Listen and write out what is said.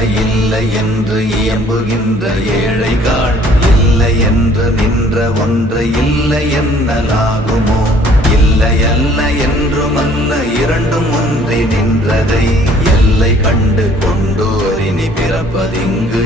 இல்லை இல்லை என்று இயம்புகின்ற ஏழைகள், இல்லை என்று நின்ற ஒன்று இல்லை என்னலாகுமோ? இல்லை அல்ல என்றும் அல்ல, இரண்டும் ஒன்றி நின்றதை எல்லை கண்டு கொண்டோர் இனி பிறப்பதிங்கு